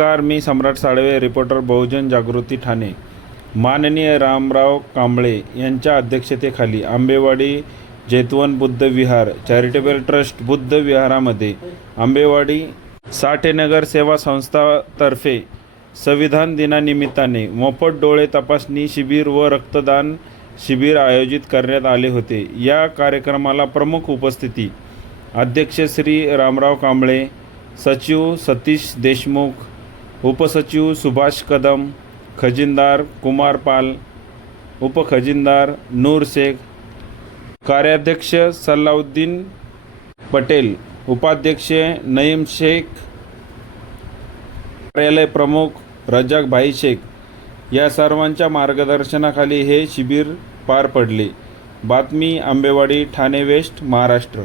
नमस्कार, मी सम्राट साळवे, रिपोर्टर बहुजन जागृती ठाणे। माननीय रामराव कांबळे यांच्या अध्यक्षतेखाली आंबेवाडी जैतवन बुद्ध विहार चॅरिटेबल ट्रस्ट बुद्ध विहारामध्ये आंबेवाडी साठेनगर सेवा संस्थातर्फे संविधान दिनानिमित्ताने मोफत डोळे तपासणी शिबिर व रक्तदान शिबिर आयोजित करण्यात आले होते। या कार्यक्रमाला प्रमुख उपस्थिती अध्यक्ष श्री रामराव कांबळे, सचिव सतीश देशमुख, उपसचिव सुभाष कदम, खजिनदार कुमार पाल, उपखजिनदार नूर शेख, कार्याध्यक्ष सलाउद्दीन पटेल, उपाध्यक्ष नईम शेख, कार्यालय प्रमुख रजाक भाई शेख या सर्वांच्या मार्गदर्शनाखाली हे शिबिर पार पडले। बातमी आंबेवाडी ठाणे वेस्ट महाराष्ट्र।